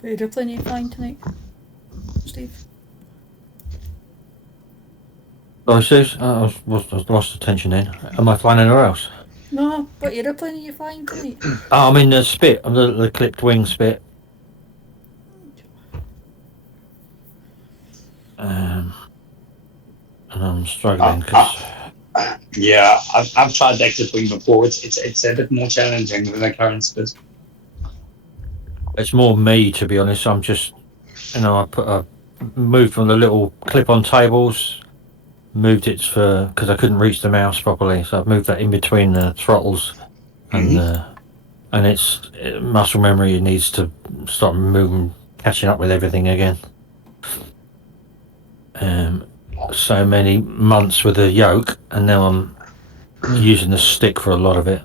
But you're plenty of flying tonight, Steve. Oh, Steve, I lost attention then. Am I flying anywhere else? No, but you're plenty of flying tonight. Oh, I'm in the spit. I'm the clipped wing spit. And I'm struggling because Yeah, I've tried that clip wing before. It's a bit more challenging than the current spit. it's more me, to be honest. I'm just, I moved from the little clip-on tables, moved it because I couldn't reach the mouse properly, so I've moved that in between the throttles, and it's muscle memory needs to start moving, catching up with everything again. So many months with a yoke, and now I'm using the stick for a lot of it.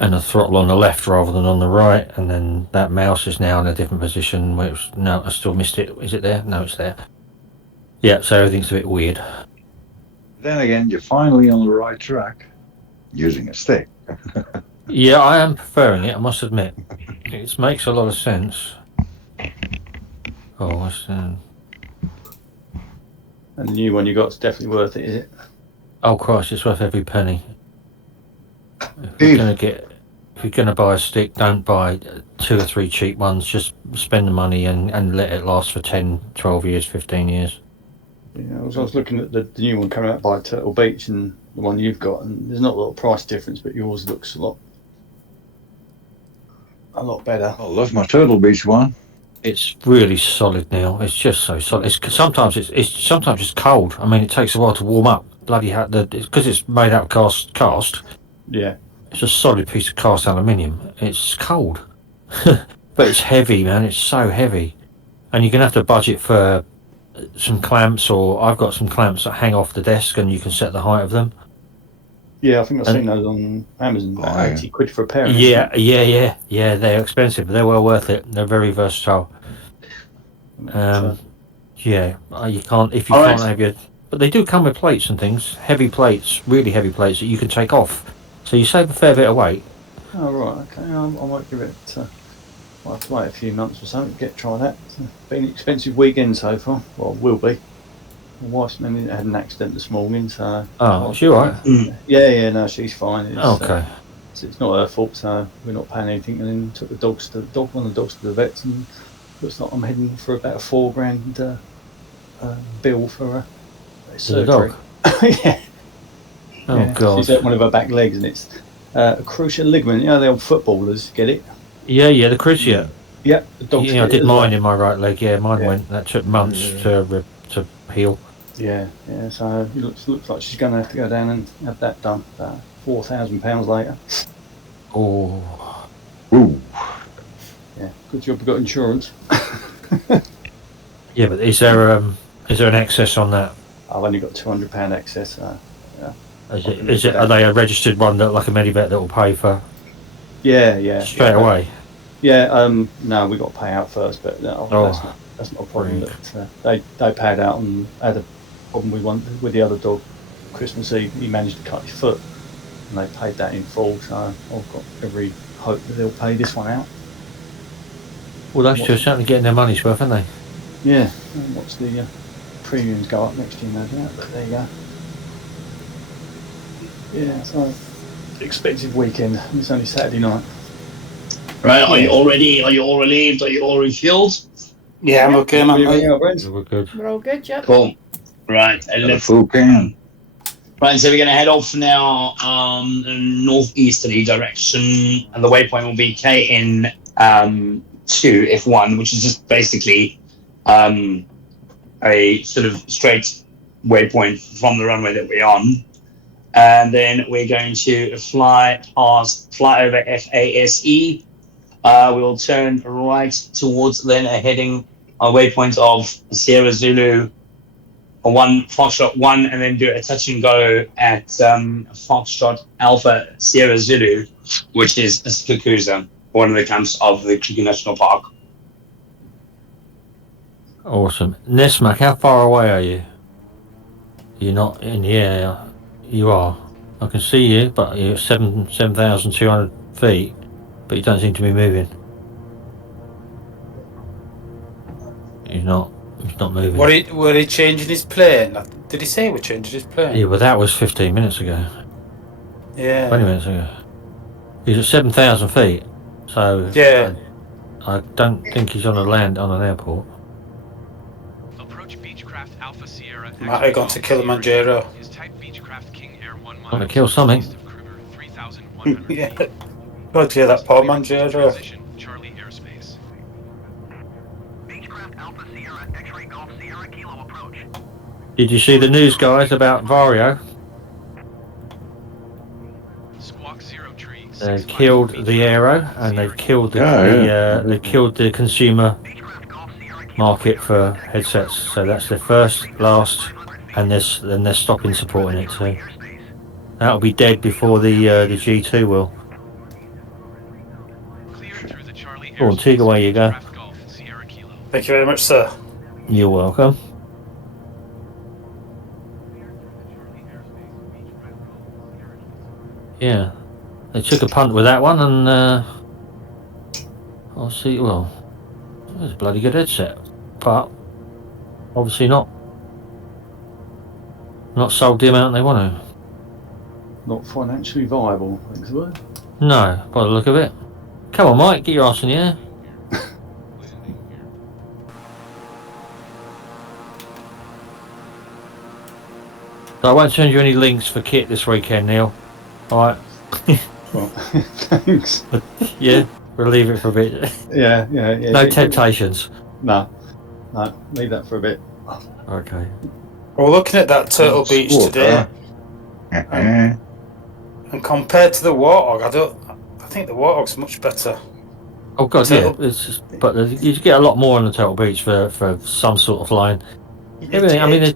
And a throttle on the left rather than on the right, and then that mouse is now in a different position. No, I still missed it. Is it there? No, it's there. Yeah, so everything's a bit weird. Then again, you're finally on the right track, using a stick. Yeah, I am preferring it, I must admit. It makes a lot of sense. Oh, what's And the new one you got's definitely worth it, is it? Oh Christ, it's worth every penny. If you're gonna buy a stick, don't buy 2 or 3 cheap ones. Just spend the money and let it last for 10, 12 years, 15 years. Yeah, I was looking at the new one coming out by Turtle Beach and the one you've got, and there's not a lot of price difference, but yours looks a lot better. I love my Turtle Beach one. It's really solid now. It's just so solid. Sometimes it's cold. I mean, it takes a while to warm up. Bloody hell, because it's made out of cast. Yeah. It's a solid piece of cast aluminium. It's cold, but it's heavy, man. It's so heavy, and you're gonna have to budget for some clamps. Or I've got some clamps that hang off the desk, and you can set the height of them. Yeah, I think I've seen those on Amazon. About 80 quid for a pair. Yeah. They're expensive, but they're well worth it. They're very versatile. Yeah, you can't have your. But they do come with plates and things. Heavy plates, really heavy plates that you can take off. So you save a fair bit of weight. Oh right, okay. I might give it. I'll have to wait a few months or so to try that. It's been an expensive weekend so far. Well, will be. My wife's had an accident this morning, so. Oh, is she alright? Yeah, no, she's fine. It's, okay. It's not her fault, so we're not paying anything. And then took one of the dogs to the vets, and looks like I'm heading for about a $4,000 bill for a surgery. The dog? Yeah. God. She's hurt one of her back legs, and it's a cruciate ligament. You know, the old footballers get it. Yeah, the cruciate. Yeah, the dog's I did mine in my right leg. Yeah, mine went. That took months to heal. Yeah. So it looks like she's going to have to go down and have that done. About £4,000 later. Oh. Ooh. Yeah, good job we got insurance. Yeah, but is there an excess on that? I've only got £200 excess. Are they a registered one that like a Medivet that will pay for? Yeah. Straight away. Yeah. No, we got to pay out first, but no, that's not a problem. But, they paid out and had a problem with the other dog. Christmas Eve, he managed to cut his foot, and they paid that in full. So I've got every hope that they'll pay this one out. Well, those two are certainly getting their money's worth, aren't they? Yeah. And watch the premiums go up next year, no doubt. But there you go. Yeah. So expensive weekend. It's only Saturday night. Right, are you all ready? Are you all relieved? Are you all refilled? Yeah, I'm okay, man. We're good. We're all good, yep. Cool. Right, and let's Full can. Right, so we're going to head off now northeasterly direction, and the waypoint will be KN 2 F1, which is just basically a sort of straight waypoint from the runway that we're on. And then we're going to fly over FASE. We'll turn right towards then a heading a waypoint of Sierra Zulu 1 Foxtrot 1, and then do a touch and go at Foxtrot Alpha Sierra Zulu, which is Skukuza, one of the camps of the Kruger National Park. Awesome. Nesmak, how far away are you? You're not in the air. You are. I can see you, but you're 7,200 feet, but you don't seem to be moving. He's not moving. Were he changing his plane? Did he say we're changing his plane? Yeah, well, that was 15 minutes ago. Yeah. 20 minutes ago. He's at 7,000 feet. So Yeah. I don't think he's on an airport. Approach Beechcraft Alpha Sierra. Might have gone to Kilimanjaro. Is type Beechcraft King Air 1 Want to kill something? east of Kruger 3100. Yeah. God, yeah, that poor Manjaro. Transition, Charlie airspace. Beechcraft Alpha Sierra, X-ray Golf Sierra Kilo approach. Did you see the news, guys, about Vario? Squawk 0 tree. They've killed the Aero, and they've killed they've killed the consumer Beechcraft Golf Sierra Kilo market for headsets. So that's their first, last, and then they're stopping supporting it too. That'll be dead before the G2 will. Cleared through the Charlie Go on, Tig, away you go. Beechcraft Golf Sierra Kilo. Thank you very much, sir. You're welcome. Yeah, they took a punt with that one, and I'll see. Well, it was a bloody good headset, but obviously not sold the amount they want to. Not financially viable, I think is the word. No, by the look of it. Come on, Mike, get your ass in the air. So I won't send you any links for kit this weekend, Neil. Alright. Well, thanks. Yeah, we'll leave it for a bit. Yeah. No temptations. No, leave that for a bit. Okay. We're looking at that Turtle Beach today, and compared to the Warthog, I think the Warthog's much better. Oh god, yeah. It's just, but you get a lot more on the Turtle Beach for some sort of line. Everything. I mean, there's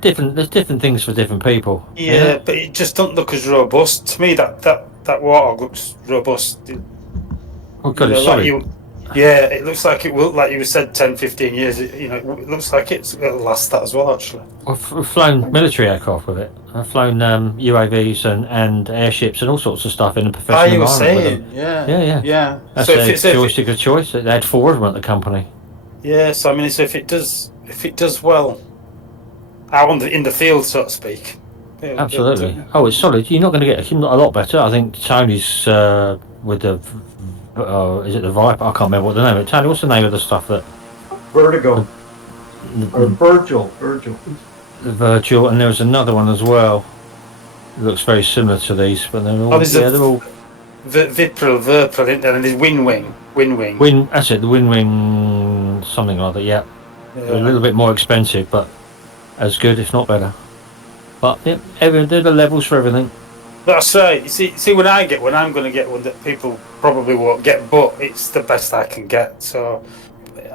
different things for different people. Yeah, but it just doesn't look as robust to me. That Warthog looks robust. Oh god, it's like solid. it looks like it will. Like you said, 10, 15 years. It looks like it'll last that as well. Actually, I've flown military aircraft with it. I've flown UAVs and airships and all sorts of stuff in a professional you were environment with them. saying, yeah. That's So their if it's joystick of choice. They had 4 of them at the company. yeah, so I mean, so if it does well, in the field, so to speak. Absolutely. Oh, it's solid. You're not going to get a lot better. I think Tony's with the is it the Viper? I can't remember what the name of it. Tony, what's the name of the stuff that Vertigo. Or Virgil. the Virtual, and there was another one as well. It looks very similar to these, but they're all they're all Vipril, and there's Winwing. That's it. The Winwing something like that. Yeah. A little bit more expensive, but as good, if not better. But yeah, there's the levels for everything. That's right. You see, when I'm going to get one that people probably won't get, but it's the best I can get. So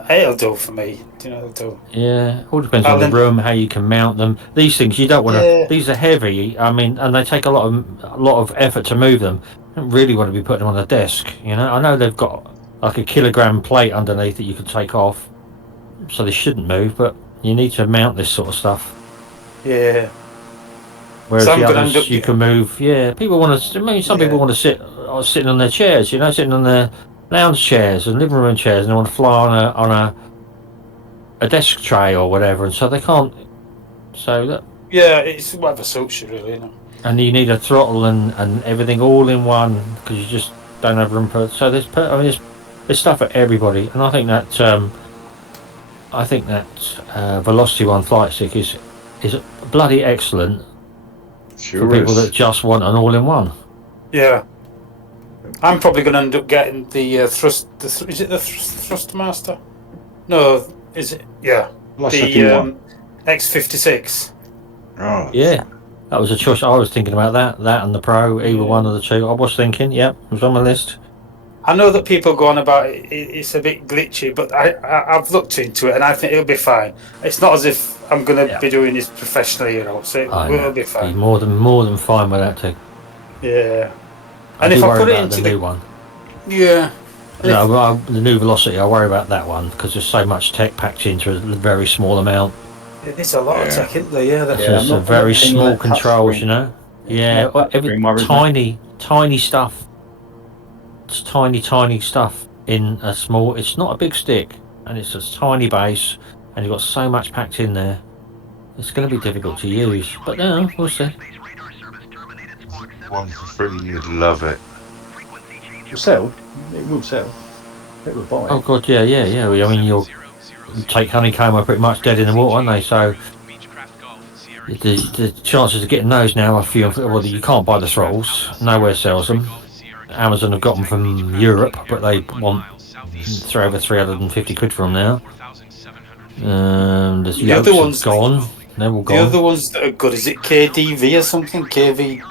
it'll do for me. It'll do. Yeah, all depends on the room, how you can mount them. These things you don't want to. Yeah. These are heavy. I mean, and they take a lot of effort to move them. You don't really want to be putting them on the desk. I know they've got like a kilogram plate underneath that you can take off, so they shouldn't move. But you need to mount this sort of stuff. Yeah. Whereas So the others you can move. Yeah, people want to. I mean, some people want to sitting on their chairs. Sitting on their lounge chairs and living room chairs, and they want to fly on a desk tray or whatever, and so they can't. So that. Yeah, it's whatever suits you, really. And you need a throttle and everything all in one because you just don't have room for. So there's stuff for everybody, and I think that Velocity One flight stick is bloody excellent. Sure for people is. that just want an all-in-one. Yeah, I'm probably going to end up getting the thrust. Is it the Thrustmaster? No, is it? Yeah, the X56. Oh. Yeah, that was a choice. I was thinking about that and the Pro, either one of the two. I was thinking, it was on my list. I know that people go on about it, it's a bit glitchy, but I've looked into it and I think it'll be fine. It's not as if I'm going to be doing this professionally, so it will be fine. Be more than fine with that too. Yeah. And if I put it into the new one. Yeah. No, the new Velocity, I worry about that one because there's so much tech packed into a very small amount. Yeah, there's a lot of tech, isn't there? Yeah, it's a very small controls, Yeah, tiny stuff. It's tiny stuff in a small. It's not a big stick, and it's a tiny base. and you've got so much packed in there. It's going to be difficult to use, but no, we'll see. One for free, you'd love it. Will sell. It will sell. It will buy. Oh god, yeah. I mean, you'll take honeycomb are pretty much dead in the water, aren't they? So the chances of getting those now are few. Well, you can't buy the throttles. Nowhere sells them. Amazon have got them from Europe, but they want over 350 quid for them now. The other ones gone. They're all gone. The other ones that are good, is it KDV or something? KV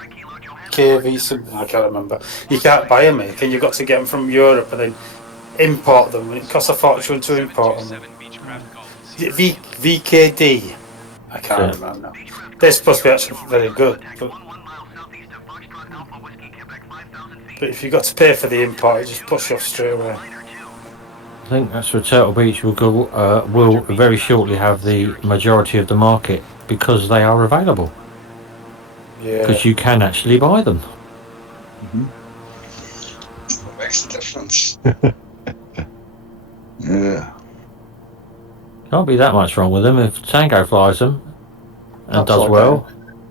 something, I can't remember. You can't buy them, mate. You've got to get them from Europe and then import them, and it costs a fortune to import them. VKD, I can't remember now. They're supposed to be actually very good, but if you've got to pay for the import, it just push you off straight away. I think that's where Turtle Beach will very shortly have the majority of the market because they are available. Yeah. Because you can actually buy them. What makes the difference? Yeah. Can't be that much wrong with them if Tango flies them and does well.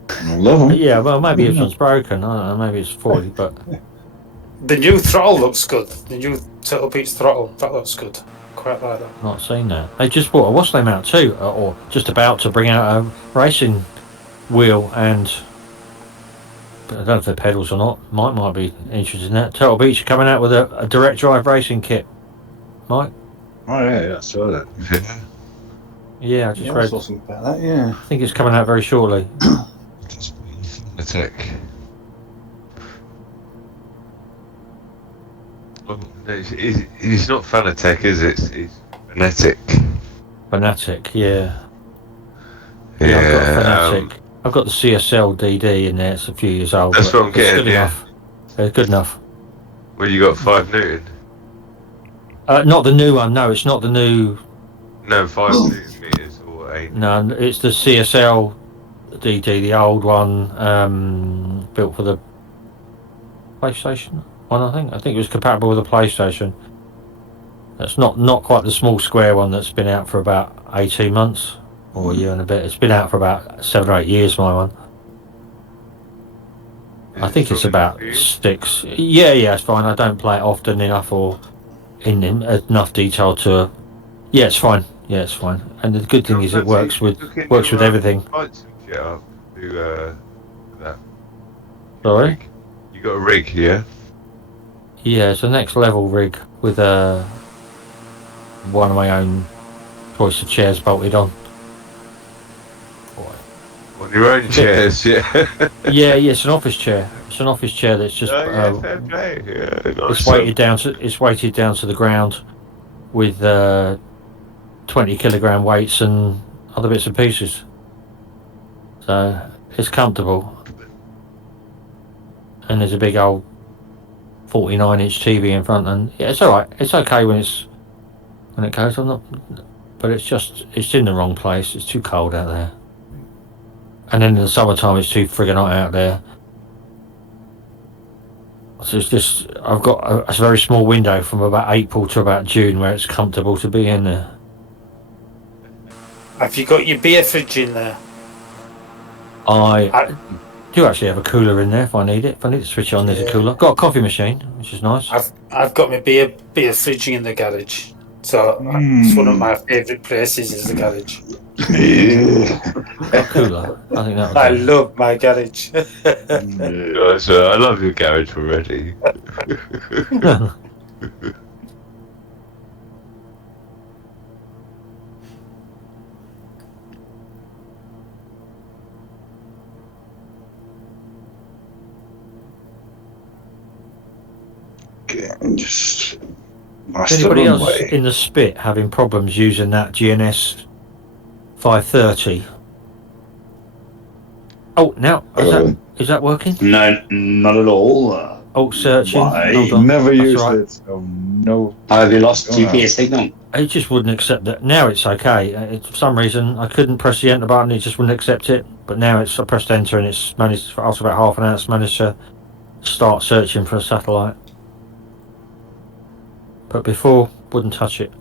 I love them. Yeah, well, maybe if one's broken, I don't know, maybe it's 40, but... The new throttle looks good. The new Turtle Beach throttle, that looks good. Quite like that. Not seen that. They just bought a what's name out too, or just about to bring out a racing wheel, and I don't know if they're pedals or not. Might be interested in that. Turtle Beach are coming out with a direct drive racing kit. Mike? Oh yeah, I saw that. Yeah, I just read. I saw something about that. Yeah. I think it's coming out very shortly. The tech. Well, no, it's not Fanatec, is it? It's Fanatic. Fanatic, yeah. Yeah, I've got Fanatic. I've got the CSL DD in there. It's a few years old. That's what I'm getting. Good enough. It's good enough. Well, you got 5 Newton. Not the new one. No, it's not the new. No, 5 Newton meters or 8. No, it's the CSL DD, the old one, built for the PlayStation one. I think it was compatible with the PlayStation. That's not quite the small square one that's been out for about 18 months or a year and a bit. It's been out for about 7 or 8 years. My one. I think it's about 6. Yeah, it's fine. I don't play it often enough or in enough detail to. Yeah, it's fine. Yeah, it's fine. And the good thing is it works with everything. That. Sorry? You got a rig here? Yeah, it's a next level rig with one of my own choice of chairs bolted on. On your own chairs, yeah. Yeah, it's an office chair. It's an office chair that's just fair play. Yeah, nice. it's weighted down to the ground with 20 kilogram weights and other bits and pieces. So it's comfortable. And there's a big old 49-inch TV in front, and yeah, it's alright. It's okay when it goes. But it's in the wrong place. It's too cold out there. And then in the summertime, it's too friggin' hot out there. So it's just, I've got a very small window from about April to about June where it's comfortable to be in there. Have you got your beer fridge in there? I do actually have a cooler in there if I need it. If I need to switch it on, there's a cooler. Got a coffee machine, which is nice. I've got my beer fridge in the garage. So it's one of my favourite places is the garage. A cooler. I think that. I love my garage. I love your garage already. Just anybody else in the spit having problems using that GNS 530? Oh, now is that working? No, not at all. Searching. Why? Never used it. So no. Have you lost GPS signal? It just wouldn't accept that. Now it's okay. For some reason, I couldn't press the enter button. It just wouldn't accept it. But now I pressed enter, and it's managed. After about half an hour, it's managed to start searching for a satellite. But before, wouldn't touch it.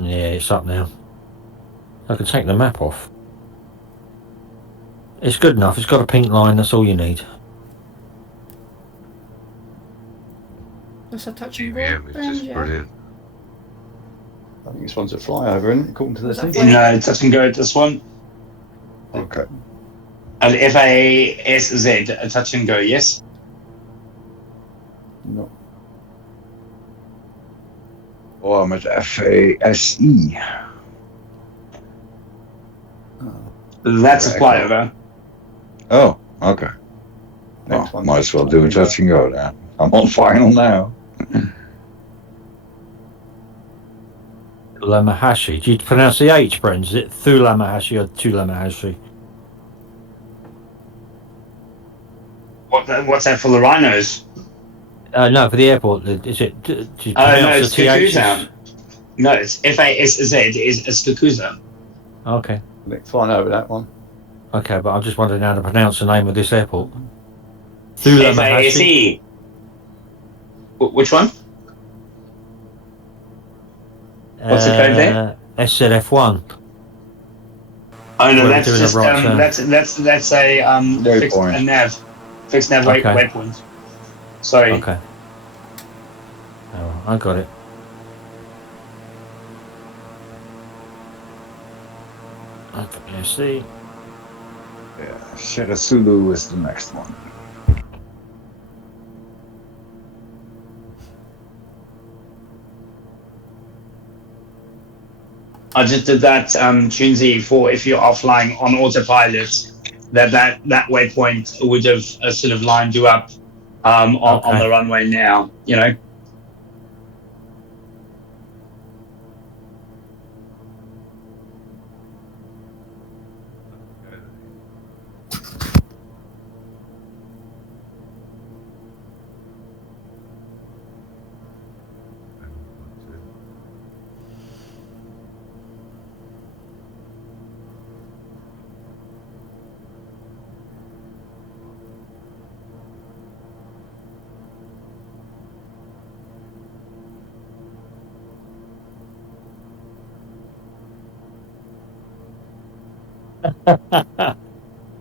Yeah, it's up now. I can take the map off. It's good enough. It's got a pink line. That's all you need. That's a touch and go. GVM is just Yeah. brilliant. I think this one's a flyover, isn't it? According to the Was that thing. No, it doesn't go at this one. Okay. And FASZ, a touch and go, yes? No. Oh, I'm at FASE. That's a Right. flyover. Oh, okay. Next Oh, one's might as well do a touch and go then. I'm on final now. Lamahashi. Do you pronounce the H, Brent? Is it Thulamahashi or Tulamahashi? What's that for the rhinos? No, for the airport. Is it? Do you No, pronounce it's the TH? Kukuza. No, it's FASZ is Kukuza. Okay. Flying over that one. Okay, but I'm just wondering how to pronounce the name of this airport. Thulamahashi. FASE. Which one? What's the code there? SZF1. Oh no, We're that's doing a just right turn. that's a fixed Waypoint. fixed nav Okay. waypoint. Sorry. Okay. Oh, I got it. Okay, see. Yeah, Shirasulu is the next one. I just did that Tunzi for if you're offline on autopilot, that waypoint would have sort of lined you up on Okay. the runway now, you know.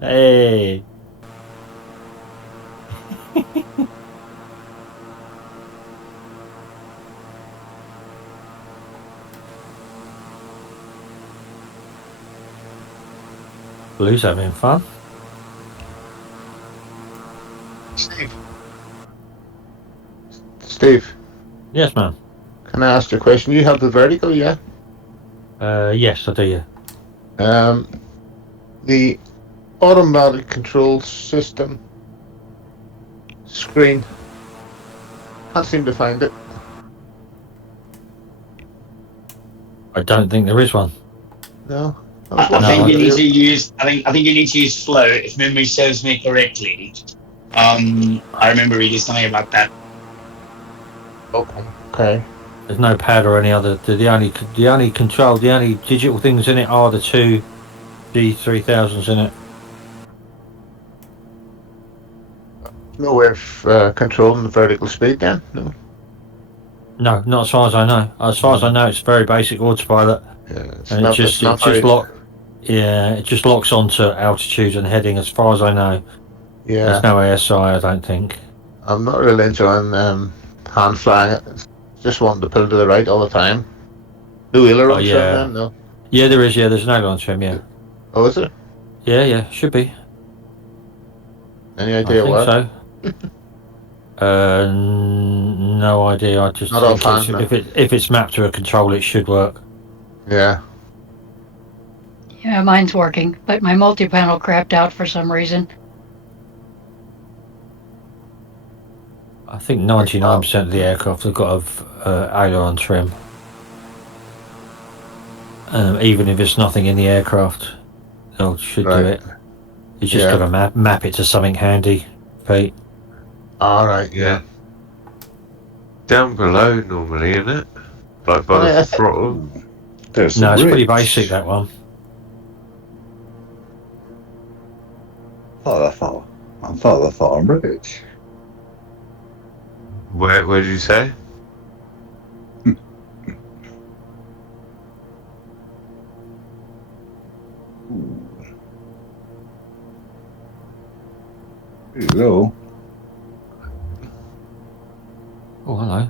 Hey. Blue's having fun. Steve, Yes, man. can I ask you a question? You have the vertical, yeah? Yes, I do. Yeah. The automatic control system screen. Can't seem to find it. I don't think there is one. No. I think you need to use. I think you need to use flow if memory serves me correctly. I remember reading something about that. Okay. There's no pad or any other. The only control, the only digital things in it are the two D3000s in it. No way of controlling the vertical speed then? No. No, not as far as I know. As far as I know, it's very basic autopilot, Yeah, it's and not, it just it's not very- lock. Yeah, it just locks onto altitude and heading. As far as I know, Yeah. there's no ASI. I don't think. I'm not really enjoying hand flying it. Just wanting to pull to the right all the time. No aileron Oh, trim yeah. then? No. Yeah, there is. Yeah, there's no on trim. Yeah. Oh, is there? Yeah, should be. Any I idea think what? so. No idea. I just Not think offhand, no. if it's mapped to a control, it should work. Yeah. Yeah, mine's working, but my multi-panel crapped out for some reason. I think 99% of the aircraft have got a aileron trim. Even if there's nothing in the aircraft, they should do Right. it. You just Yeah. got to map it to something handy, Pete. Alright, Yeah. Down below normally, isn't it? Like by Oh, the yeah. throttle. There's No, the it's pretty bridge. basic, that one. I thought on bridge. Where did you say? Pretty low. Oh, hello.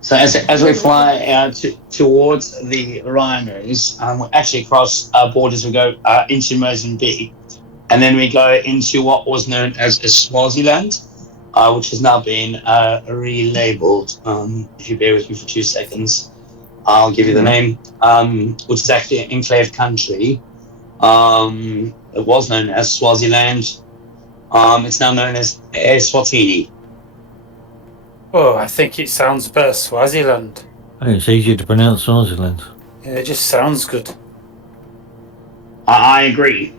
So as we fly towards the Rhinos, we actually cross borders. We go into Mozambique, and then we go into what was known as Swaziland, which has now been relabeled. If you bear with me for 2 seconds, I'll give you the name, which is actually an enclave country. It was known as Swaziland. It's now known as Eswatini. Oh, I think it sounds better Swaziland. I think it's easier to pronounce Swaziland. Yeah, it just sounds good. I agree.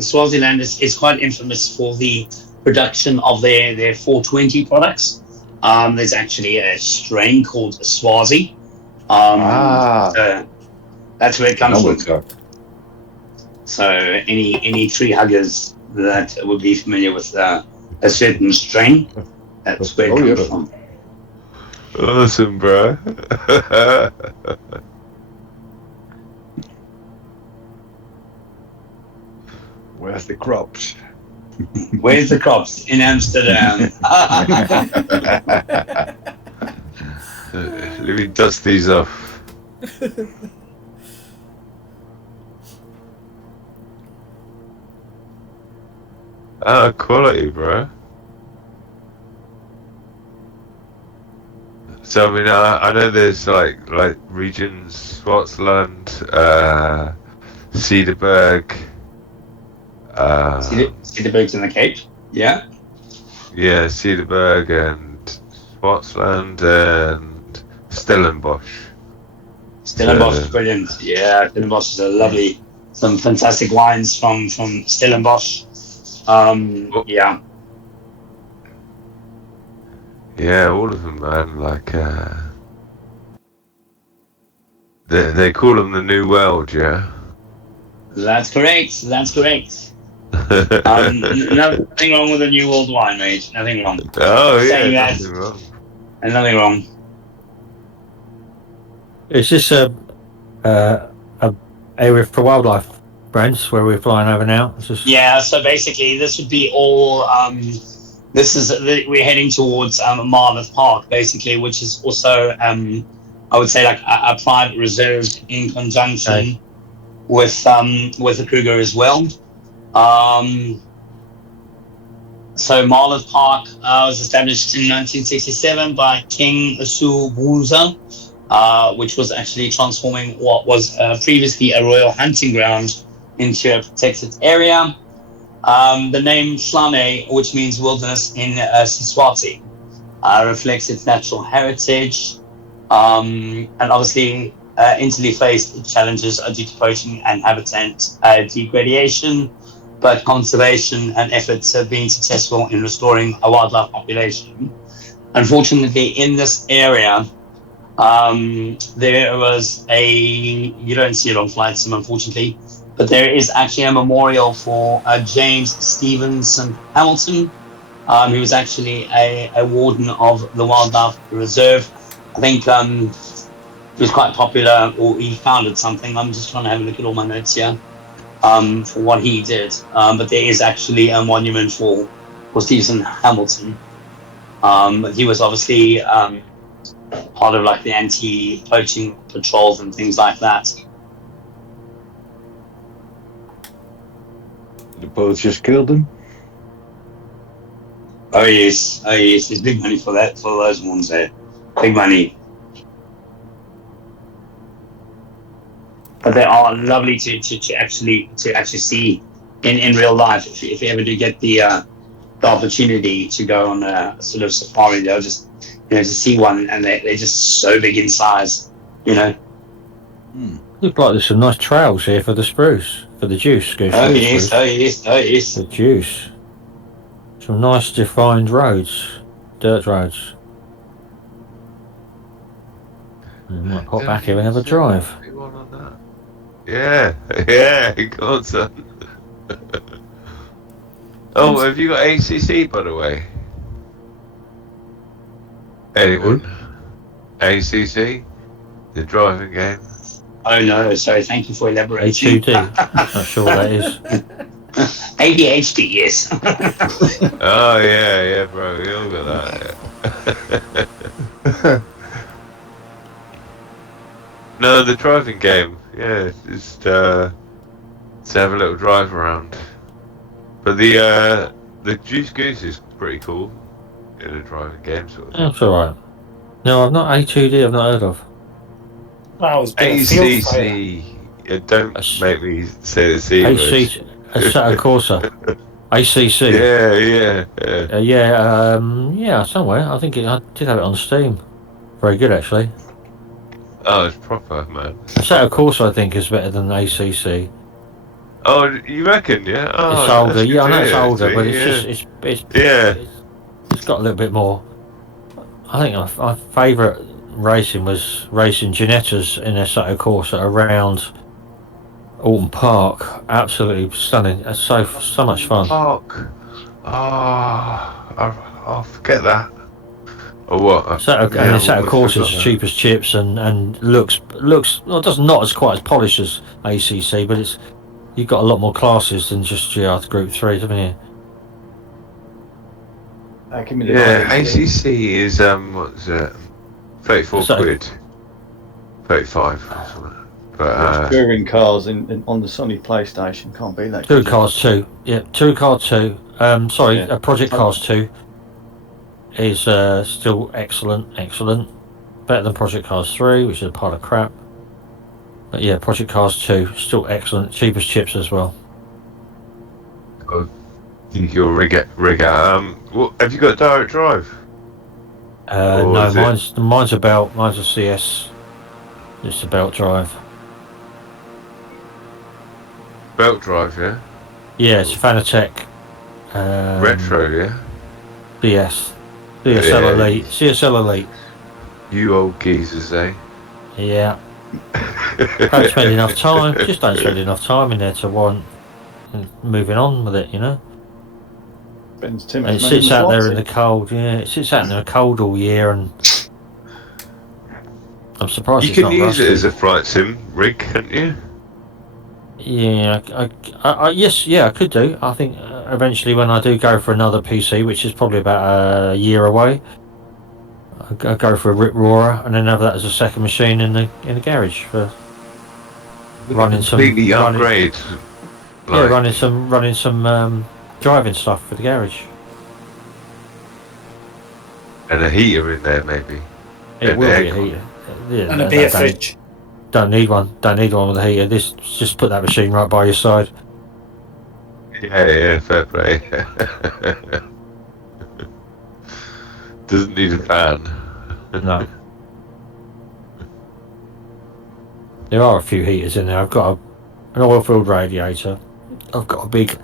Swaziland is quite infamous for the production of their 420 products. There's actually a strain called Swazi. That's where it comes from. So any tree huggers that would be familiar with a certain strain, that's where it comes from. Awesome, bro. Where's the crops? Where's the crops? In Amsterdam. Let me dust these off. Ah, quality, bro. So I mean, I know there's like regions, Swaziland, Cedarburg. Cedarburg's in the Cape. Yeah. Yeah, Cedarburg and Swaziland and Stellenbosch. Stellenbosch is brilliant. Yeah, Stellenbosch is a lovely, some fantastic wines from Stellenbosch. Yeah. Yeah, all of them, man. Like, they call them the New World, yeah. That's correct. That's correct. Nothing wrong with a New World wine, mate. Nothing wrong. Oh yeah, Saying that, nothing wrong. and nothing wrong. Is this a area for wildlife, Brents, where we're flying over now? Yeah. So basically, this would be all. We're heading towards Marlow Park, basically, which is also I would say like a private reserve in conjunction with the Kruger as well. So Marlow Park was established in 1967 by King Sobhuza, which was actually transforming what was previously a royal hunting ground into a protected area. The name Flane, which means wilderness in Siswati, reflects its natural heritage, and obviously interlaced challenges due to poaching and habitat degradation, but conservation and efforts have been successful in restoring a wildlife population. Unfortunately, in this area, there was you don't see it on flight sim, unfortunately, but there is actually a memorial for James Stevenson Hamilton. He was actually a warden of the Wildlife Reserve. I think he was quite popular, or he founded something. I'm just trying to have a look at all my notes here for what he did. But there is actually a monument for Stevenson Hamilton. He was obviously part of like the anti-poaching patrols and things like that. The poachers killed him. Oh yes, there's big money for that, for those ones there. Big money. But they are lovely to actually see in real life. If you ever do get the opportunity to go on a sort of safari, they'll just to see one, and they're just so big in size, Look like there's some nice trails here for the spruce, for the juice. Oh yes. The juice. Some nice defined roads, dirt roads. We might pop back here and have a drive. Yeah, go on, son. Oh, have you got ACC, by the way? Anyone? ACC? The driving game? Oh no, sorry, thank you for elaborating. A2D. Not sure what that is. ADHD, yes. Oh yeah, bro, we all got that. Yeah. No, the driving game. Yeah, just to have a little drive around. But the Juice Goose is pretty cool in a driving game sort of thing. That's alright. No, I've not A2D. I've not heard of. I was being a field fire. ACC. Don't make me say the C word. Assetto Corsa. ACC. Yeah, somewhere. I think I did have it on Steam. Very good, actually. Oh, it's proper, man. Assetto Corsa, I think, is better than ACC. Oh, you reckon? Yeah. Oh, It's older. that's Yeah, I know good it's to hear, older, but actually, it's got a little bit more. I think my favourite racing was racing Ginettas in Assetto Corsa around Alton Park. Absolutely stunning. It's so much fun. Park. I'll forget that. Or what? Assetto Corsa is cheap as chips and looks well, it doesn't not as quite as polished as ACC, but you've got a lot more classes than just GR Group 3, haven't you? ACC is what's it? 34 quid. 35 or something. But touring cars on the Sony PlayStation can't be that. Touring Cars 2, yeah, Touring Cars 2. Project Cars 2 is still excellent. Better than Project Cars 3, which is a pile of crap. But yeah, Project Cars 2 still excellent, cheap as chips as well. I think you'll rig out. Have you got direct drive? No, mine's a CS. It's a belt drive. Belt drive, yeah. Yeah, it's Fanatec. Retro, yeah. CSL Elite. CSL Elite. You old geezers, eh? Yeah. Don't spend enough time. Just don't spend enough time in there to warrant moving on with it, you know. And it sits out there in the cold. Yeah, it sits out in the cold all year, and I'm surprised you it's not can use rusty. it as a flight sim rig, can't you? Yeah, I could do. I think eventually when I do go for another PC, which is probably about a year away, I'll go for a Rip Roarer and then have that as a second machine in the garage for running some upgrade. Running some driving stuff for the garage. And a heater in there, maybe. It will be a heater. Yeah, And a beer fridge. Don't need one with a heater. Just put that machine right by your side. Yeah, fair play. Doesn't need a fan. No. There are a few heaters in there. I've got an oil-filled radiator. I've got a big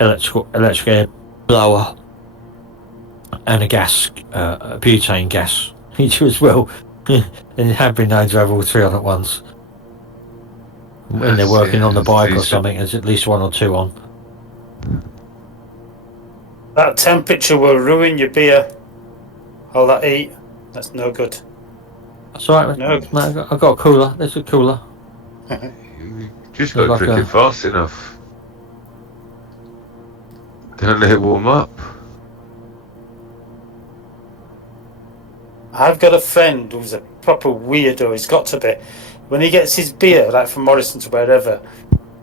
electric air blower and a butane gas heater as well. And it had been known to have all three on at once. When they're working on the bike or something, there's at least one or two on. That temperature will ruin your beer. All that heat, that's no good. That's all right. No. I've got a cooler. There's a cooler. You just got to drink it fast enough. Don't let it warm up. I've got a friend who's a proper weirdo. He's got to be. When he gets his beer, like from Morrison to wherever,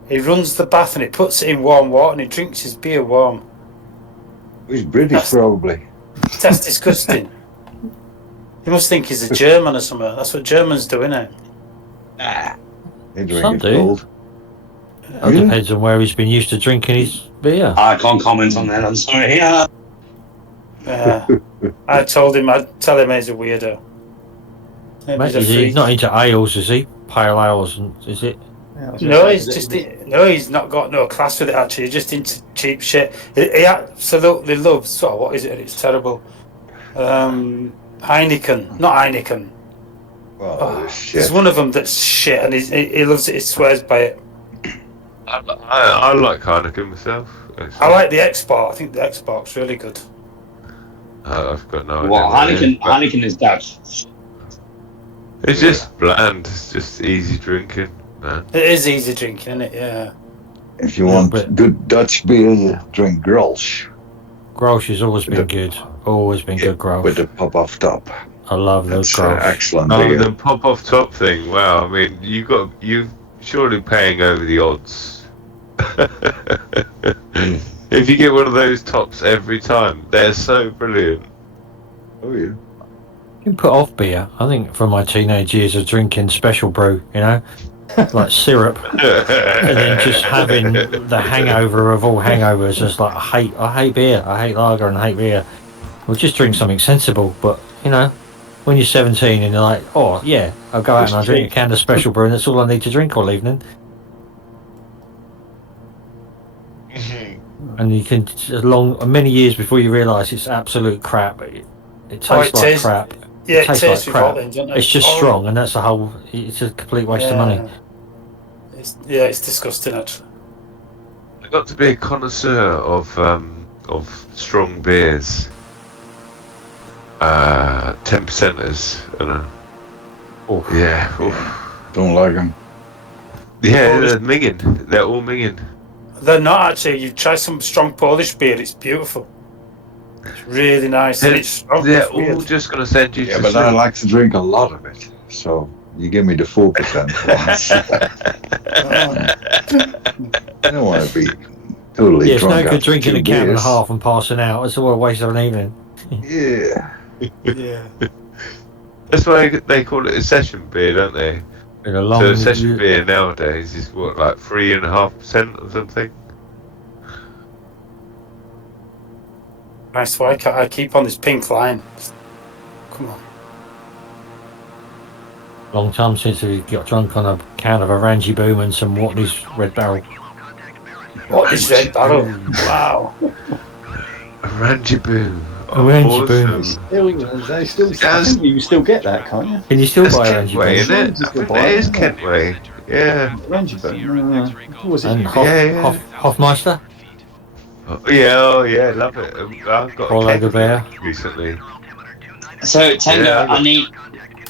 he runs the bath and he puts it in warm water and he drinks his beer warm. He's British, probably. That's disgusting. You must think he's a German or something. That's what Germans do, innit? They drink Some it do. cold. It depends on where he's been used to drinking his beer. I can't comment on that, I'm sorry. I told him, I'd tell him he's a weirdo. Mate, he's not into ales, is he? Pale ales, is it? No, he's not got no class with it actually. He's just into cheap shit. He absolutely loves, what is it? It's terrible. Heineken, not Heineken. Oh, shit. There's one of them that's shit, and he loves it. He swears by it. I like Heineken myself. I like the Export. I think the Export's really good. I've got no idea. Well, what it is, but Heineken is Dutch. it's just bland. It's just easy drinking, man. It is easy drinking, isn't it? Yeah. If you Yeah, want but- good Dutch beer, you drink Grolsch Grolsch has always been good. Always been good Grolsch. with the pop-off top. I love the That's Grolsch. excellent Oh, beer. the pop-off top thing. Wow. I mean, you surely paying over the odds. If you get one of those tops every time, they're so brilliant. Oh yeah. You can put off beer. I think from my teenage years of drinking special brew, like syrup, and then just having the hangover of all hangovers. Just like I hate beer. I hate lager and I hate beer. Well, just drink something sensible. But when you're 17 and you're like, oh yeah, I'll go out and I'll drink a can of special brew, and that's all I need to drink all evening. And you can many years before you realise it's absolute crap. It tastes like crap. Yeah, it tastes tastes like crap. revolting, doesn't it? It's just strong, and that's it's a complete waste of money. It's disgusting actually. I got to be a connoisseur of strong beers. 10%ers. Yeah. Oof. Don't like them. Yeah, they're minging. They're all minging. They're not actually. You try some strong Polish beer. It's beautiful. It's really nice. And it's strong. They're It's weird. all just going to send you Yeah, to but sleep. I like to drink a lot of it. So you give me the 4%. I don't want to be totally Yeah, it's drunk. no good after drinking 2 a can and a beers. half and passing out. It's all a waste of an evening. Yeah. Yeah. That's why they call it a session beer, don't they? In a long, So a session beer nowadays is what, like 3.5% or something? Nice. Why can't I keep on this pink line? Come on. long time since we got drunk on a can of Orange Boom and some Watley's Red Barrel. What is Red Barrel? Wow. Orange Boom. Orange Boom. They still, I think you can still get that, can't you? Can you still That's buy Orange Boom? Kentway, isn't it? Just go I buy think it it, is yeah. Kentway. Yeah. Orange Boom. Who was it? And Hoffmeister? Oh yeah, love it. I've got All a over there. recently. So Tango, Yeah, I need.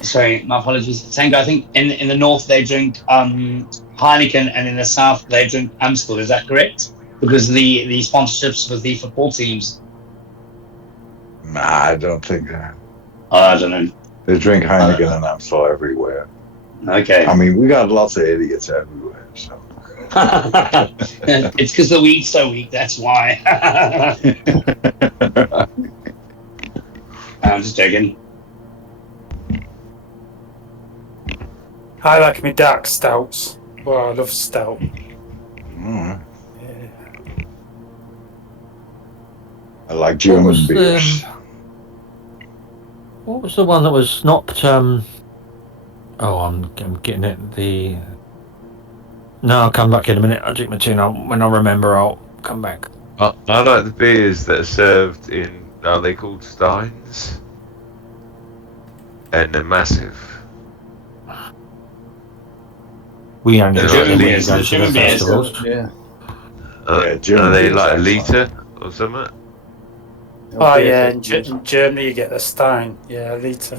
Sorry, my apologies. Tango, I think in the north they drink Heineken, and in the south they drink Amstel. Is that correct? Because the sponsorships with the football teams. Nah, I don't think that. I don't know. They drink Heineken and Amstel everywhere. Okay. I mean, we got lots of idiots everywhere. So. It's because the weed's so weak. That's why. I'm just joking. I like me dark stouts. Well, I love stout. Mm. Yeah. I like German beers. What was the one that was not? I'm getting it. No, I'll come back in a minute. I'll drink my tune. When I remember, I'll come back. I like the beers that are served in. Are they called steins? And they're massive. We only Yeah, go German to beers, the German beers. festivals. Yeah. Yeah, German Are they beers like a are litre or something? Oh yeah, in Germany you get the Stein. Yeah, a litre.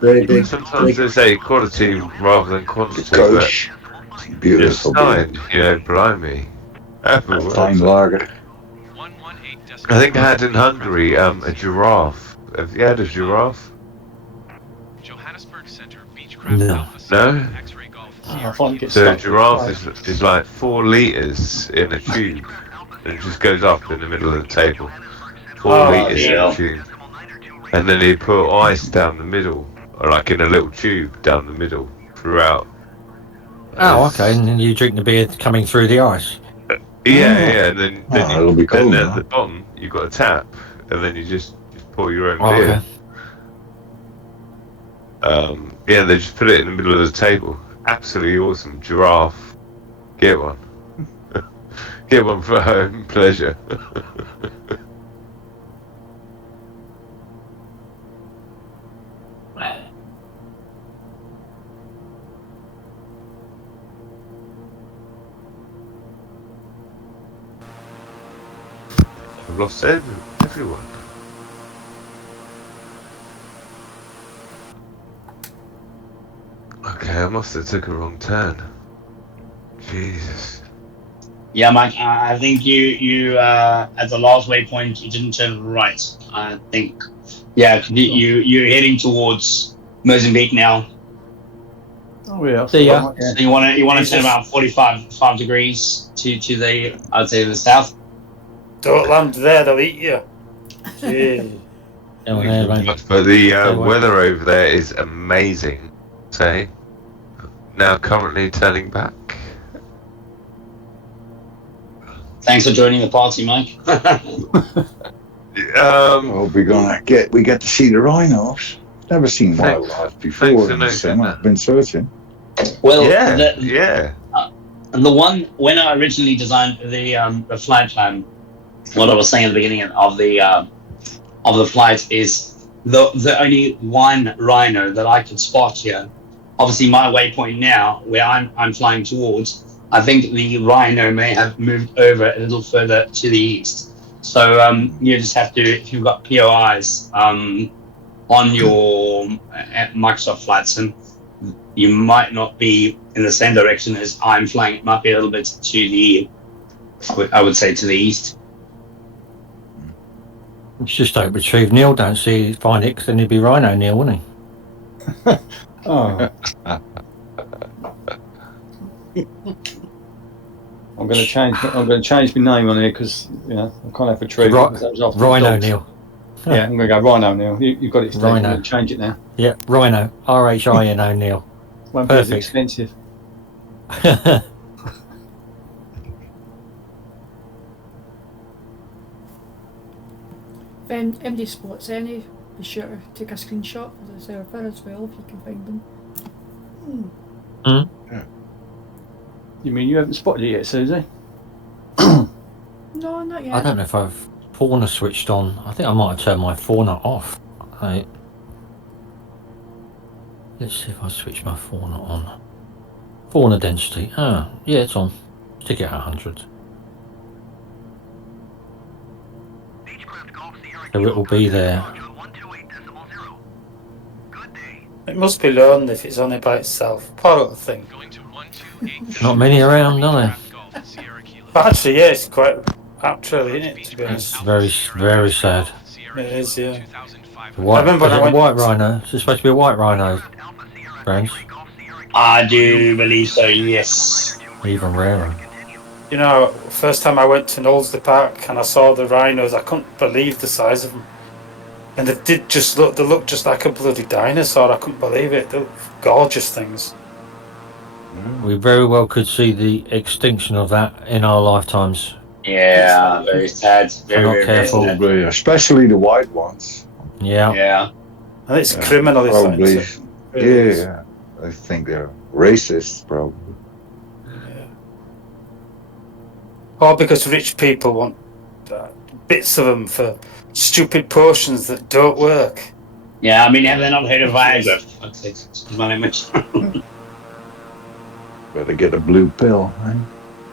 Very big. Sometimes they say quality rather than quantity. Coach. But Beautiful beer. stein, blimey. Fine lager. 118 I think I had in Hungary a giraffe. Have you had a giraffe? Johannesburg Center Beechcraft No. Alpha No? Sierra X-ray Golf I find it gets So a stuck. giraffe is like 4 litres in a tube. And it just goes up in the middle of the table. 4 Oh, litres in yeah. a tube. And then he put ice down the middle, or like in a little tube down the middle throughout. Oh, okay. And then you drink the beer coming through the ice. Yeah, and then Oh, it'll be then cold, at huh? the bottom you've got a tap, and then you just pour your own Oh, beer. okay. Yeah, they just put it in the middle of the table. Absolutely awesome. Giraffe. Get one. Get one for home pleasure. I've lost everyone. Okay, I must have took a wrong turn. Jesus. Yeah, Mike. I think you at the last waypoint you didn't turn right. I think. Yeah, you're heading towards Mozambique now. Oh yeah. See ya. Right, yeah. So you want to turn Jesus. about 45 degrees to the I'd say the south. Don't land there, they'll eat you. Gee. Yeah, well, there, mate. But the Stay away. weather over there is amazing. Say, now currently turning back. Thanks for joining the party, Mike. Well, we get to see the rhinos. Never seen wildlife before. Thanks for in noticing summer. that. I've been searching. Well, Yeah. the one when I originally designed the flight plan, what I was saying at the beginning of the flight is the only one rhino that I could spot here. Obviously, my waypoint now, where I'm flying towards, I think the rhino may have moved over a little further to the east. So you just have to, if you've got POIs on your Microsoft Flight Sim, you might not be in the same direction as I'm flying. It might be a little bit to the, I would say, to the east. It's just don't retrieve Neil, don't see, find it, because then he'd be Rhino Neil, wouldn't he? Oh. I'm going to change my name on here because I can't have retrieve. Rhino Neil. Yeah, I'm going to go Rhino Neil. You've got it, Steve. I'm going to change it now. Yeah, Rhino. R-H-I-N-O Neil. Won't be as expensive. If MD spots any, be sure to take a screenshot of the server as well if you can find them. Yeah. You mean you haven't spotted it yet, Susie? No, not yet. I don't know if I've fauna switched on. I think I might have turned my fauna off. Let's see if I switch my fauna on. Fauna density. Ah, yeah, it's on. Stick it at 100. So it will be there. It must be lonely if it's only by itself. Poor little thing. Not many around, are there? But actually, yeah, it's quite apt, really, isn't it, to be honest? It's very, very sad. It is, yeah. White, I remember when I went... white rhino. Is it supposed to be a white rhino, friends? I do believe so, yes. Even rarer. You know, first time I went to Knowsley Park and I saw the rhinos, I couldn't believe the size of them. And they looked just like a bloody dinosaur. I couldn't believe it. They look gorgeous things. We very well could see the extinction of that in our lifetimes. Yeah, very sad. Very careful. sad. Especially the white ones. Yeah. Yeah. And it's criminal, probably. isn't it? Yeah. I think they're racist, probably. Yeah. Or because rich people want bits of them for stupid potions that don't work. Yeah, I mean, have they not heard of Viagra? Excuse my language. Better get a blue pill, right?